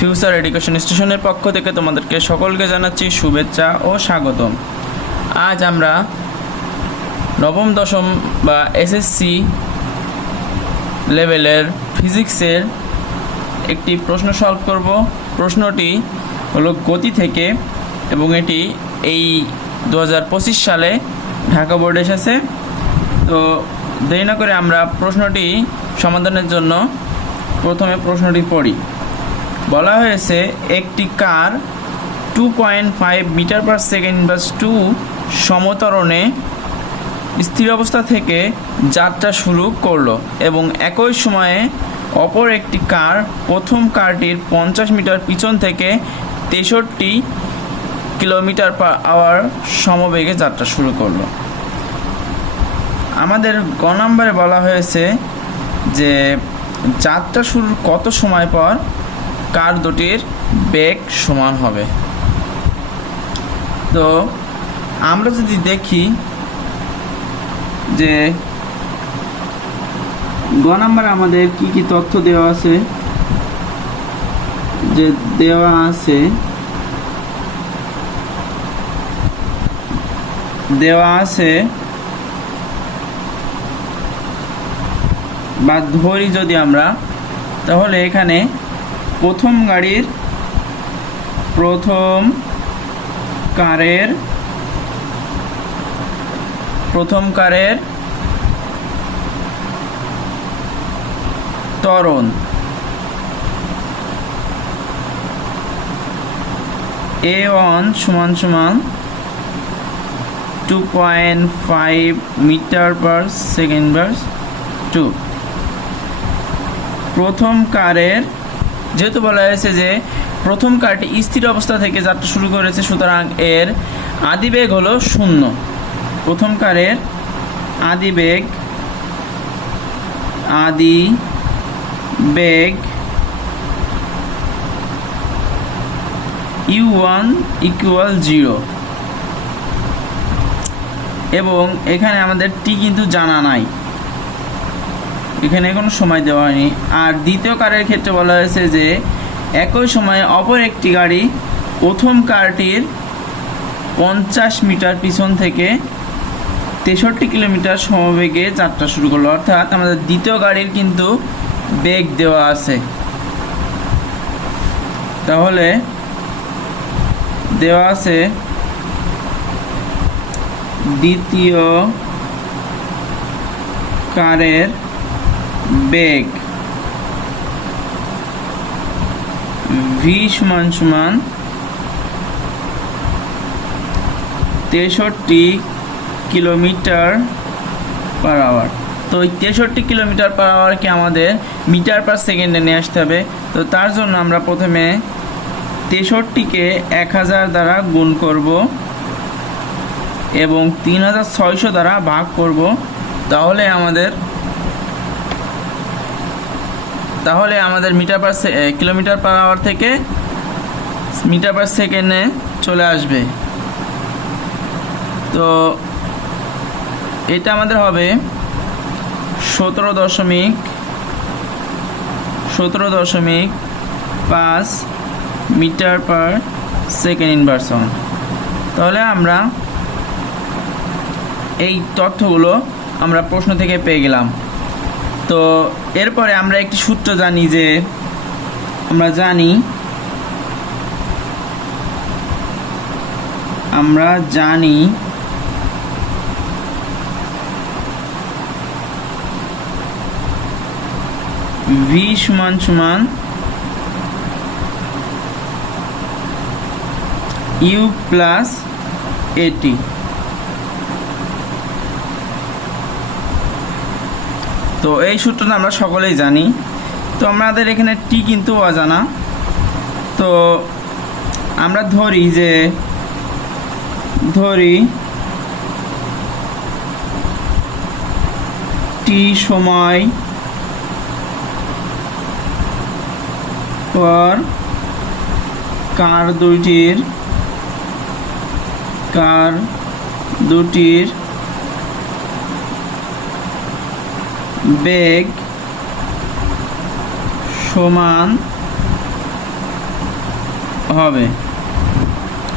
Future education স্টেশনের পক্ষ থেকে তোমাদেরকে সকলকে জানাচ্ছি শুভেচ্ছা ও স্বাগতম। আজ আমরা নবম দশম বা এসএসসি লেভেলের ফিজিক্সের একটি প্রশ্ন সলভ করব। প্রশ্নটি হলো গতি থেকে এবং এটি এই 2025 সালে ঢাকা বোর্ডে এসেছে। তো দেরি না করে আমরা প্রশ্নটি সমাধানের জন্য প্রথমে প্রশ্নটি পড়ি। বলা হয়েছে একটি কার 2.5 মিটার পার সেকেন্ড প্লাস 2 সমত্বরণে স্থির অবস্থা থেকে যাত্রা শুরু করলো এবং একই সময়ে অপর একটি কার প্রথম কারটির 50 মিটার পিছন থেকে 63 কিলোমিটার পার আওয়ার সমবেগে যাত্রা শুরু করলো। আমাদের গ নম্বরে বলা হয়েছে যে যাত্রা শুরুর কত সময় পর কার দুটির বেগ সমান হবে। তো আমরা যদি দেখি যে গ নম্বরে আমাদের কি কি তথ্য দেওয়া আছে, যে দেওয়া আছে বা ধরি যদি আমরা, তাহলে এখানে প্রথম কারের ত্বরণ A1 সমান সমান 2.5 মিটার পার সেকেন্ড বাই 2। প্রথম কারের, যেহেতু বলা হয়েছে যে প্রথম কারটি স্থির অবস্থা থেকে যাত্রা শুরু করেছে, সুতরাং এর আদিবেগ হলো 0। প্রথম কারের আদিবেগ u1 ইকুয়াল 0 এবং এখানে আমাদের টি কিন্তু জানা নাই, এখানে কোনো সময় দেওয়া হয়নি। আর দ্বিতীয় কারের ক্ষেত্রে বলা হয়েছে যে একই সময়ে অপর একটি গাড়ি প্রথম কারটির 50 মিটার পিছন থেকে 63 কিলোমিটার সমবেগে যাত্রা শুরু করলো, অর্থাৎ আমাদের দ্বিতীয় গাড়ির কিন্তু বেগ দেওয়া আছে। তাহলে দেওয়া আছে দ্বিতীয় কারের বেগ v সমান সমান 63 কিলোমিটার পার আওয়ার। তো ওই 63 কিলোমিটার পার আওয়ারকে আমাদের মিটার পার সেকেন্ডে নিয়ে আসতে হবে। তো তার জন্য আমরা প্রথমে 63কে 1000 দ্বারা গুণ করব এবং 3600 দ্বারা ভাগ করব। তাহলে আমাদের কিলোমিটার পার আওয়ার থেকে মিটার পার সেকেন্ডে চলে আসবে। তো এটা আমাদের হবে 17.5 মিটার পার সেকেন্ড ইনভার্সন। তাহলে আমরা এই তথ্যগুলো আমরা প্রশ্ন থেকে পেয়ে গেলাম। তো এরপরে আমরা একটি সূত্র জানি, যে আমরা জানি v সমান সমান u প্লাস এটি। তো এই সূত্রটা আমরা সকলেই জানি। তো আমাদের এখানে টি কিন্তু অজানা। তো আমরা ধরি টি সময় পর কার দুটির বেগ সমান হবে।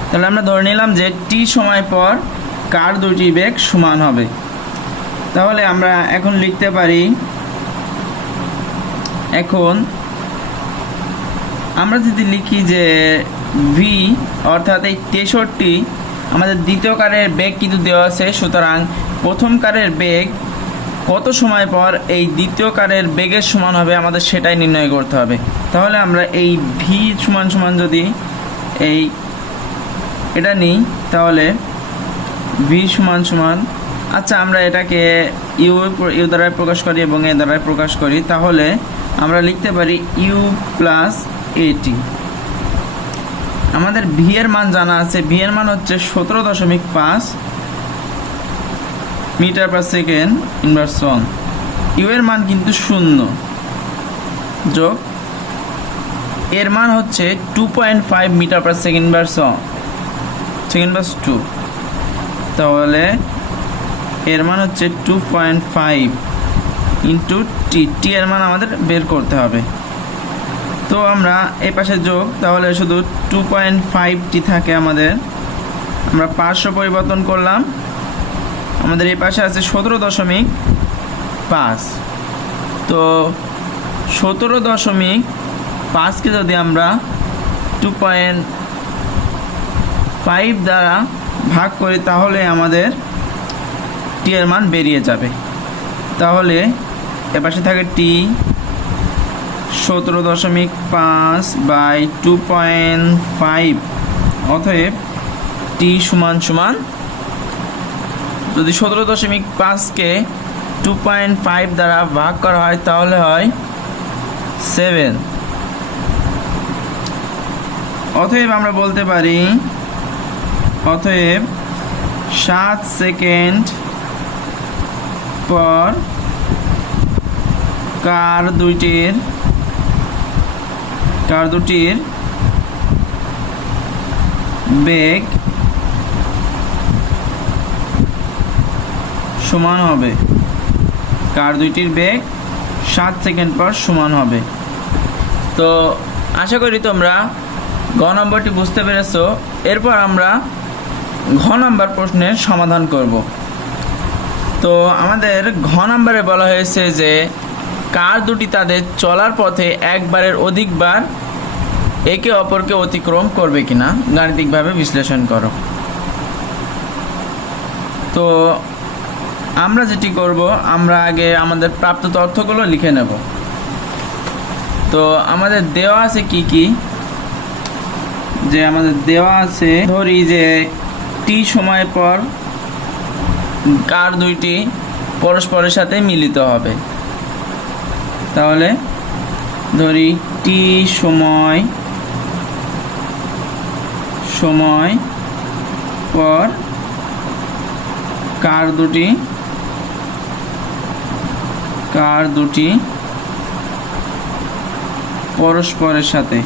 তাহলে আমরা ধরে নিলাম যে টি সময় পর কার দুটি বেগ সমান হবে। তাহলে আমরা এখন লিখতে পারি, এখন আমরা যদি লিখি যে ভি অর্থাৎ এই 63 আমাদের দ্বিতীয় কারের বেগ কিন্তু দেওয়া আছে, সুতরাং প্রথম কারের বেগ কত সময় পর এই দ্বিতীয় কারের বেগের সমান হবে আমাদের সেটাই নির্ণয় করতে হবে। তাহলে আমরা এই ভি সমান সমান যদি এটা নিই, তাহলে ভি সমান সমান, আচ্ছা আমরা এটাকে ইউ দ্বারাই প্রকাশ করি এবং এ দ্বারাই প্রকাশ করি, তাহলে আমরা লিখতে পারি ইউ প্লাস এটি। আমাদের ভি এর মান জানা আছে, ভি এর মান হচ্ছে 17.5 metre per second inverse 1। U এর মান কিন্তু 0 যোগ এর মান হচ্ছে 2.5 মিটার পার সেকেন্ড ইনভার্স 2। তাহলে এর মান হচ্ছে 2.5 ইন্টু টি এর মান আমাদের বের করতে হবে। তো আমরা এই পাশে যোগ, তাহলে শুধু 2.5 থাকে আমাদের। আমরা 500 পরিবর্তন করলাম, আমাদের এই পাশে আছে 17.5। তো 17.5কে যদি আমরা 2.5 দ্বারা ভাগ করি তাহলে আমাদের টি এর মান বেরিয়ে যাবে। তাহলে এ পাশে থাকে টি 17.5 বাই 2.5, অতএব টি সমান সমান, যদি 17.5কে 2.5 দ্বারা ভাগ করা হয় তাহলে হয় 7। অতএব আমরা বলতে পারি, অতএব 7 সেকেন্ড পর কার দুটির বেগ সমান হবে, কার দুইটির বেগ 7 সেকেন্ড পর সমান হবে। তো আশা করি তোমরা গ নম্বরটি বুঝতে পেরেছো। এরপর আমরা ঘ নম্বর প্রশ্নের সমাধান করব। তো আমাদের ঘ নম্বরে বলা হয়েছে যে কার দুটি তাদের চলার পথে একবারের অধিকবার একে অপরকে অতিক্রম করবে কিনা গাণিতিকভাবে বিশ্লেষণ করো। তো আমরা যেটি করব, আমরা আগে আমাদের প্রাপ্ত তথ্যগুলো লিখে নেব। তো আমাদের দেওয়া আছে কি কি, যে আমাদের দেওয়া আছে, ধরি যে টি সময় পর কার দুইটি পরস্পরের সাথে মিলিত হবে। তাহলে ধরি টি সময় পর কার দুটি পরস্পরের সাথে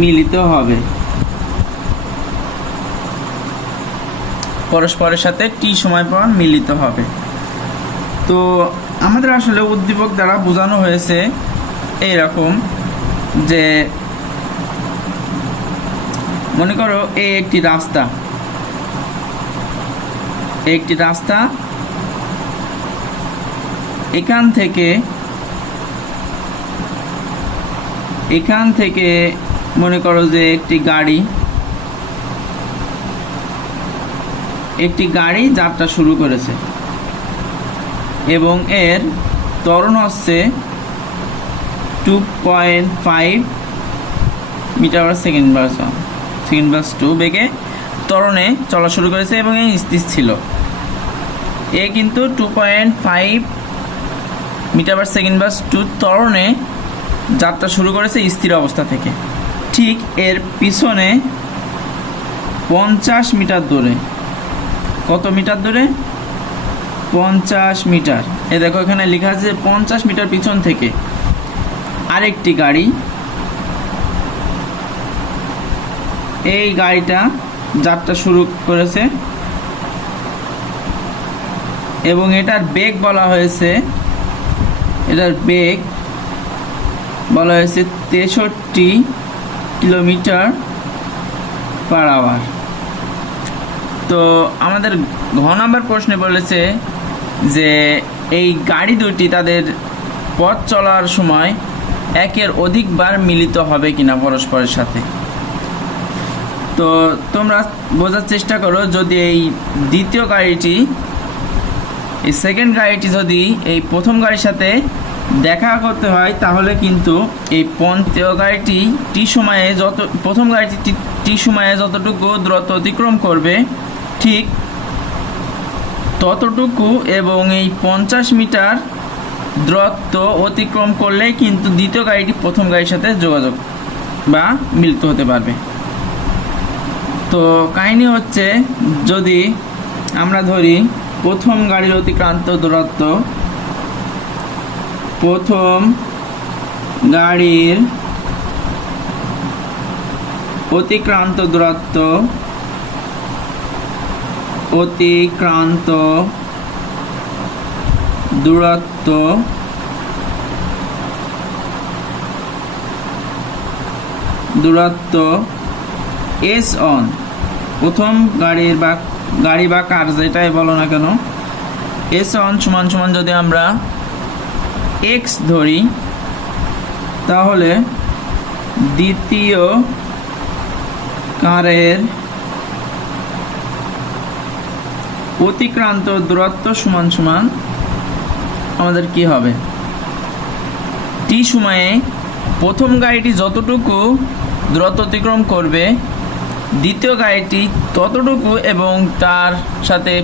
মিলিত হবে, পরস্পরের সাথে টি সময় পর মিলিত হবে। তো আমাদের আসলে উদ্দীপক দ্বারা বোঝানো হয়েছে এইরকম, যে মনে করো এই একটি রাস্তা, এখান থেকে মনে করো যে একটি গাড়ি যাত্রা শুরু করেছে এবং এর ত্বরণ হচ্ছে 2.5 মিটার পার সেকেন্ড ইনভার্স 2 বেগে ত্বরণে চলা শুরু করেছে এবং এই স্থির ছিল। এ কিন্তু 2.5 মিটার পার সেকেন্ড ইনভার্স 2 ত্বরণে যাত্রা শুরু করেছে স্থির অবস্থা থেকে। ঠিক এর পিছনে 50 মিটার দূরে, কত মিটার দূরে? 50 মিটার। এ দেখো এখানে লেখা আছে 50 মিটার পিছন থেকে আরেকটি গাড়ি এই গাড়িটা যাত্রা শুরু করেছে এবং এটার বেগ বলা হয়েছে 63 কিলোমিটার পার আওয়ার। তো আমাদের ঘ নম্বর প্রশ্নে বলেছে যে এই গাড়ি দুটি তাদের পথ চলার সময় একের অধিকবার মিলিত হবে কিনা পরস্পরের সাথে। তো তোমরা বোঝার চেষ্টা করো, যদি এই দ্বিতীয় গাড়িটি, এই সেকেন্ড গাড়িটি যদি এই প্রথম গাড়ির সাথে দেখা করতে হয়, তাহলে কিন্তু এই দ্বিতীয় গাড়িটি প্রথম গাড়িটি টি সময়ে যতটুকু দূরত্ব অতিক্রম করবে ঠিক ততটুকু, এবং এই 50 মিটার দূরত্ব অতিক্রম করলে কিন্তু দ্বিতীয় গাড়িটি প্রথম গাড়ির সাথে যোগাযোগ বা মিলিত হতে পারবে। তো কাহিনী হচ্ছে, যদি আমরা ধরি প্রথম গাড়ির অতিক্রান্ত দূরত্ব, প্রথম গাড়ির অতিক্রান্ত দূরত্ব এস অন, প্রথম গাড়ি বা কার যেটাই বলো না কেন, এস অন সমান সমান যদি আমরা এক্স ধরি, তাহলে দ্বিতীয় কারের অতিক্রান্ত দূরত্ব সমান সমান আমাদের কি হবে, টি সময়ে প্রথম গাড়িটি যতটুকু দূরত্ব অতিক্রম করবে দ্বিতীয় গাড়িটি ততটুকু, এবং তার সাথে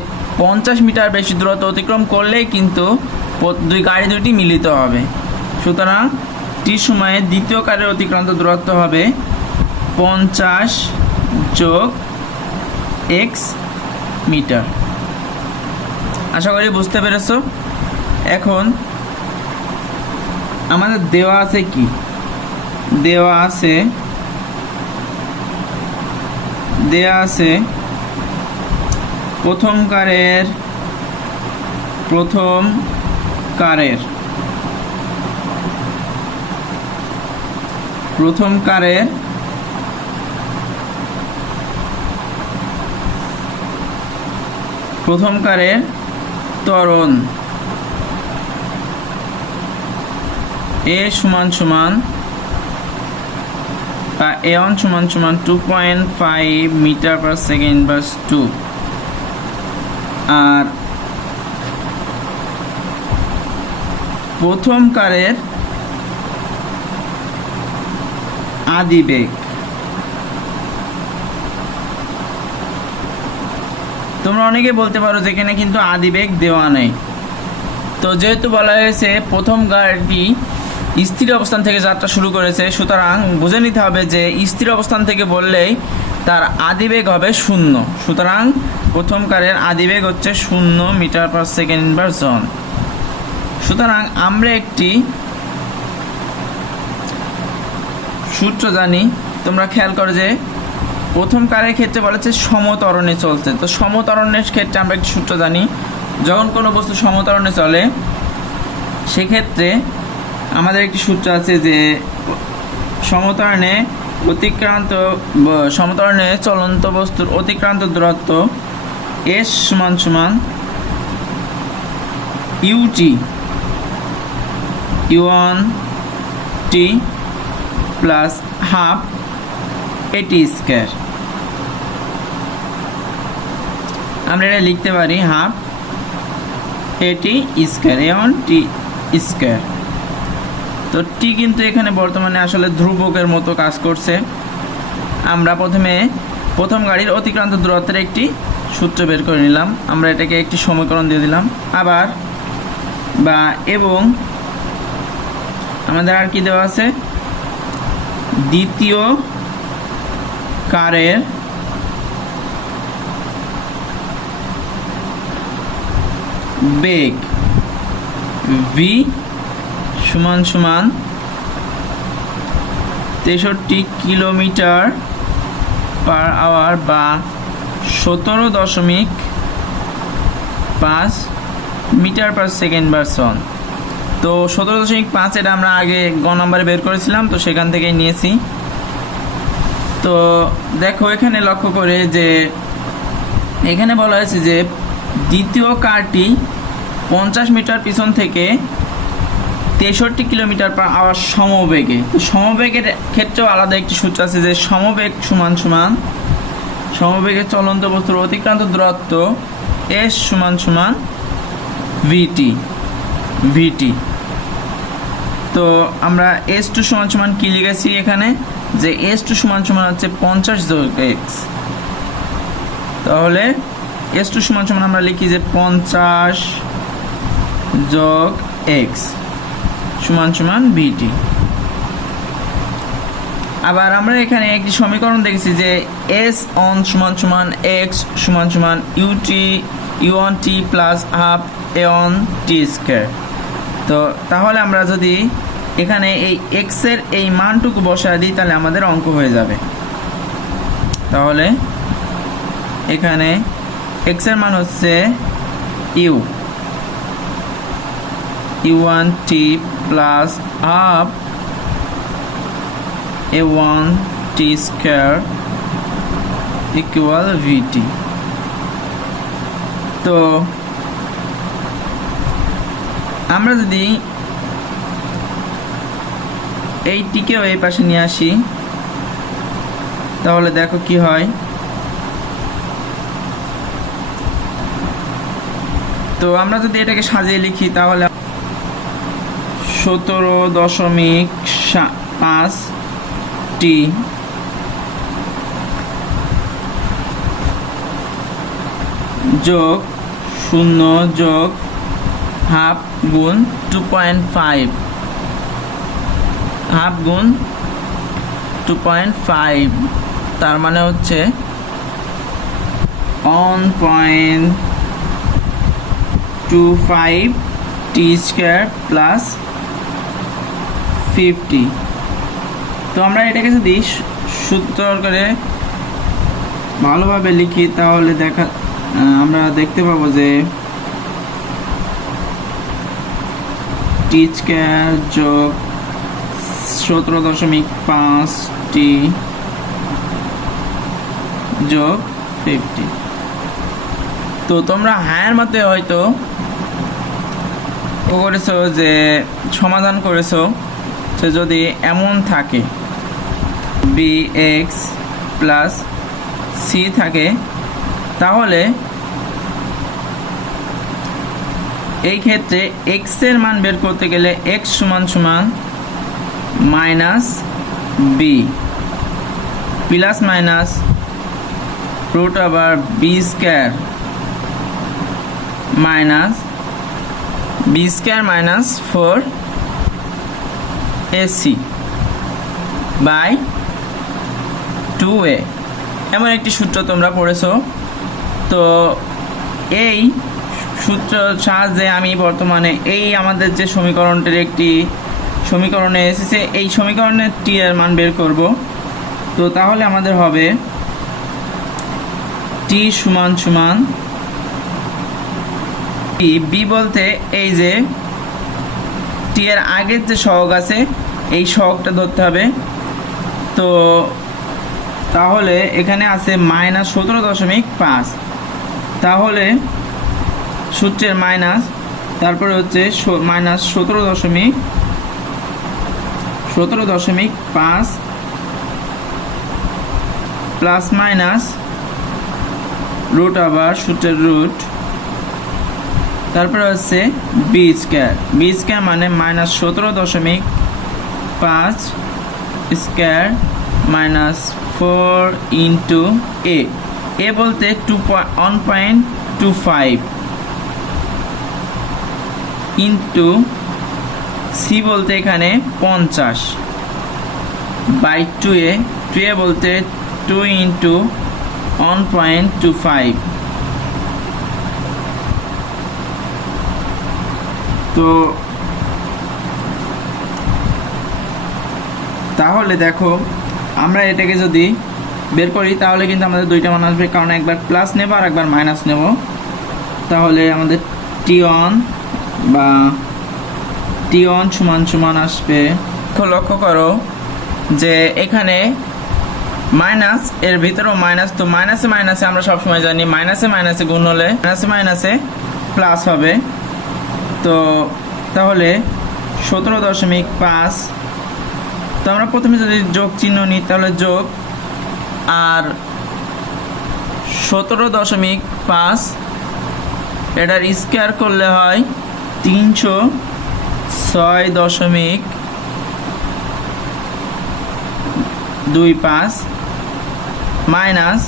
50 মিটার বেশি দূরত্ব অতিক্রম করলেই কিন্তু গাড়ি দুটি মিলিত হবে। সুতরাং টি সময়ে দ্বিতীয় গাড়ির অতিক্রান্ত দূরত্ব হবে 50 যোগ এক্স মিটার। আশা করি বুঝতে পেরেছ। এখন আমাদের দেওয়া আছে কি, দেওয়া আছে প্রথম কারের ত্বরণ এ সমান সমান বা এ1 সমান সমান 2.5 মিটার পার সেকেন্ড বাস 2, আর প্রথম কারের আদিবেগ, তোমরা অনেকে বলতে পারো যেখানে কিন্তু আদিবেগ দেওয়া নেই। তো যেহেতু বলা হয়েছে প্রথম গাড়িটি স্থির অবস্থান থেকে যাত্রা শুরু করেছে, সুতরাং বুঝে নিতে হবে যে স্থির অবস্থান থেকে বললেই তার আদিবেগ হবে 0। সুতরাং প্রথম কারের আদিবেগ হচ্ছে 0 মিটার পার সেকেন্ড ইনভার্স জন। সুতরাং আমরা একটি সূত্র জানি, তোমরা খেয়াল করো যে প্রথম কারের ক্ষেত্রে বলেছে সমত্বরণে চলছে। তো সমত্বরণের ক্ষেত্রে আমরা একটি সূত্র জানি, যখন কোনো বস্তু সমত্বরণে চলে সেক্ষেত্রে আমাদের একটি সূত্র আছে যে সমত্বরণে চলন্ত বস্তুর অতিক্রান্ত দূরত্ব এস সমান সমান u t U1 t plus half a t square. আমরা এটা লিখতে পারি half a t square, A1 t square. তো টি কিন্তু এখানে বর্তমানে আসলে ধ্রুবকের মতো কাজ করছে। আমরা প্রথম গাড়ির অতিক্রান্ত দূরত্বের একটি সূত্র বের করে নিলাম, আমরা এটাকে একটি সমীকরণ দিয়ে দিলাম আবার, বা এবং আমাদের আর কি দেওয়া আছে, দ্বিতীয় কারের বেগ ভি সমান সমান 63 কিলোমিটার পার আওয়ার বা 17.5 মিটার পার সেকেন্ড বার সন। তো 17.5 এটা আমরা আগে গ নাম্বারে বের করেছিলাম, তো সেখান থেকেই নিয়েছি। তো দেখো এখানে লক্ষ্য করে যে এখানে বলা হয়েছে যে দ্বিতীয় কারটি 50 মিটার পিছন থেকে 63 কিলোমিটার পার আওয়ার সমবেগে। তো সমবেগের ক্ষেত্রেও আলাদা একটি সূত্র আছে যে সমবেগ সমান সমান সমবেগের চলন্ত বস্তুর অতিক্রান্ত দূরত্ব এস সমান সমান ভিটি। তো আমরা এস টু সমান সমান কি লিখেছি এখানে, যে এস টু সমান সমান হচ্ছে 50 যোগ এক্স। তাহলে এস টু সমান সমান আমরা লিখি যে 50 যোগ এক্স সমান সমান ভিটি। আবার আমরা এখানে একটি সমীকরণ দেখেছি যে এস অন সমান সমান এক্স সমান সমান ইউ1 t plus half a one t square. তো তাহলে আমরা যদি এখানে এই এক্সের এই মানটুকু বসায় দিই তাহলে আমাদের অঙ্ক হয়ে যাবে। তাহলে এখানে এক্সের মান হচ্ছে ইউ1 t plus half a1 t square equal vt। তো আমরা যদি এই টিকেও এই পাশে নিয়ে আসি তাহলে দেখো কি হয়। তো আমরা যদি এটাকে সাজিয়ে লিখি তাহলে 17.5 টি যোগ 0 যোগ হাফ গুণ 2.5 হাফ গুণ 2.5 তার মানে হচ্ছে 1.25 টি স্কোয়ার প্লাস 50। তো আমরা এটাকে যদি সূত্র করে ভালোভাবে লিখি তাহলে আমরা দেখতে পাবো যে টি স্কোয়ার যোগ 17.5 টি যোগ 50। তো তোমরা হায়ার মতে হয়তো করেছো যে সমাধান করেছো সে যদি এমন থাকে বি এক্স প্লাস সি থাকে তাহলে এই ক্ষেত্রে এক্স এর মান বের করতে গেলে এক্স সমান সমান minus b plus minus root over b square minus b square minus 4 a c by 2a এমন একটি সূত্র তোমরা পড়েছো। তো এই সূত্র সাহায্যে আমি বর্তমানে এই আমাদের যে সমীকরণটির একটি সমীকরণে এসেছে এই সমীকরণের টি এর মান বের করব। তো তাহলে আমাদের হবে টি সমান সমান বি বলতে এই যে টি এর আগের যে সহগ আছে এই সহগটা ধরতে হবে। তো তাহলে এখানে আছে মাইনাস 17.5 তাহলে সূত্রের মাইনাস তারপরে হচ্ছে মাইনাস 17.5 প্লাস মাইনাস রুট আবার সূত্রের রুট তারপরে হচ্ছে বি স্কোয়ার মানে মাইনাস 17.5 স্কোয়ার মাইনাস 4 ইন্টু এ বলতে 1.25 ইন্টু সি বলতে এখানে 50 বাই 2a বলতে 2 ইন্টু 1.25। তো তাহলে দেখো আমরা এটাকে যদি বের করি তাহলে কিন্তু আমাদের দুইটা মান আসবে, কারণ একবার প্লাস নেব আর একবার মাইনাস নেব। তাহলে আমাদের টি1 বা টি1 সমান সমান আসবে, লক্ষ্য করো যে এখানে মাইনাস, এর ভিতরেও মাইনাস, তো মাইনাসে মাইনাসে আমরা সবসময় জানি মাইনাসে মাইনাসে গুণ হলে মাইনাসে মাইনাসে প্লাস হবে। তো তাহলে 17.5, তো আমরা প্রথমে যদি যোগ চিহ্ন নিই তাহলে যোগ, আর 17.5 এটার স্কোয়ার করলে হয় 306.25 মাইনাস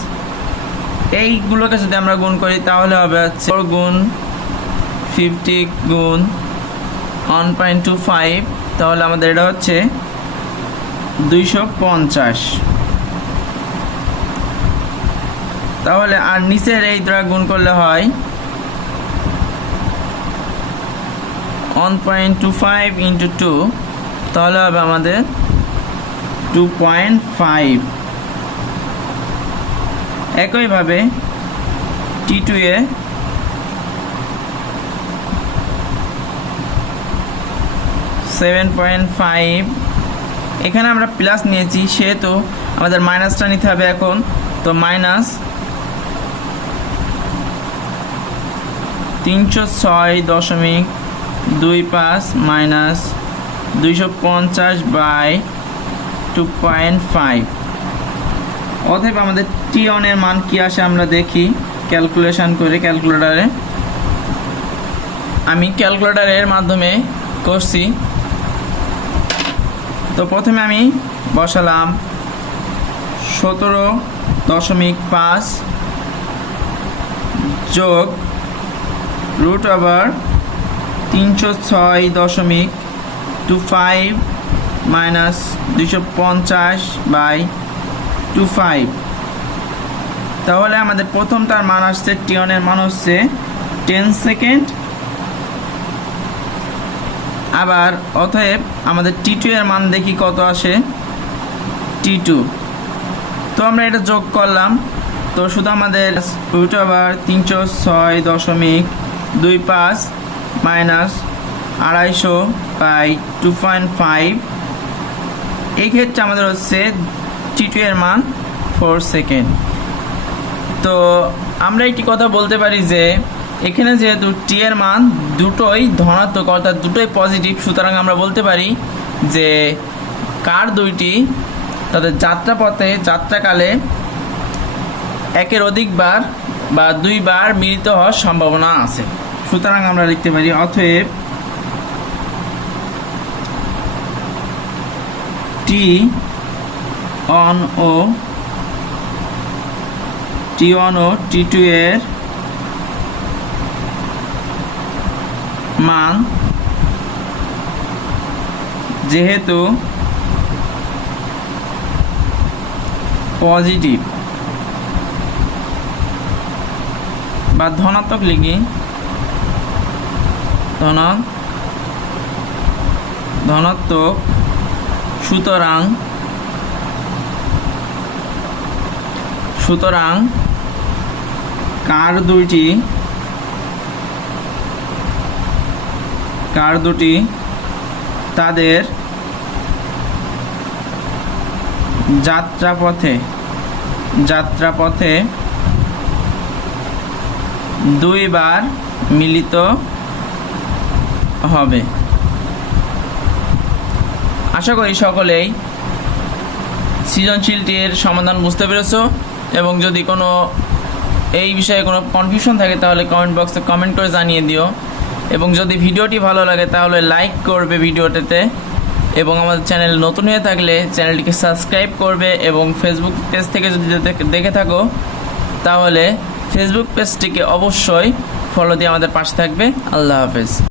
এইগুলোকে যদি আমরা গুণ করি তাহলে হবে হচ্ছে 4 গুণ 50 গুণ 1.25, তাহলে আমাদের এটা হচ্ছে 250। তাহলে আর নিচের এই দ্বারা গুণ করলে হয় 1.25 ইন্টু 2, তাহলে হবে আমাদের 2.5। একইভাবে টি2 এ $7.5, এখানে আমরা প্লাস নিয়েছি সেহেতু আমাদের মাইনাসটা নিতে হবে এখন। তো মাইনাস 306.25 মাইনাস 250/2.5। অতএব আমাদের টি1 এর মান কি আসে আমরা দেখি ক্যালকুলেশন করে। ক্যালকুলেটরে আমি ক্যালকুলেটরের মাধ্যমে করছি। তো প্রথমে আমি বসালাম 17.5 যোগ রুট ওভার 306.25 মাইনাস 250/25। তাহলে আমাদের প্রথমটার মান আসছে, টি1 এর মান হচ্ছে 10 সেকেন্ড। আবার অতএব আমাদের টি2 এর মান দেখি কত আসে। টি2, তো আমরা এটা যোগ করলাম, তো শুধু আমাদের রুট ওভার 306.25 মাইনাস 250/2.5, এই ক্ষেত্রে আমাদের হচ্ছে টি2 এর মান 4 সেকেন্ড। তো আমরা একটি কথা বলতে পারি যে এখানে যেহেতু টি এর মান দুটোই ধনাত্মক অর্থাৎ দুটোই পজিটিভ, সুতরাং আমরা বলতে পারি যে কার দুইটি তাদের যাত্রাপথে যাত্রাকালে একের অধিকবার বা দুইবার মিলিত হওয়ার সম্ভাবনা আছে। সুতরাং আমরা লিখতে পারি অতএব টি1 ও টি2 এর মান যেহেতু পজিটিভ বা ধনাত্মক লিখি, ধনাত্মক, সুতরাং কার দুটি তাদের যাত্রাপথে দুইবার মিলিত হবে। আশা করি সকলেই সৃজনশীলটির সমাধান বুঝতে পেরেছো, এবং যদি কোনো এই বিষয়ে কোনো কনফিউশন থাকে তাহলে কমেন্ট বক্সে কমেন্ট করে জানিয়ে দিও, এবং যদি ভিডিওটি ভালো লাগে তাহলে লাইক করবে ভিডিওটাতে, এবং আমাদের চ্যানেল নতুন হয়ে থাকলে চ্যানেলটিকে সাবস্ক্রাইব করবে, এবং ফেসবুক পেজ থেকে যদি দেখে থাকো তাহলে ফেসবুক পেজটিকে অবশ্যই ফলো দিয়ে আমাদের পাশে থাকবে। আল্লাহ হাফেজ।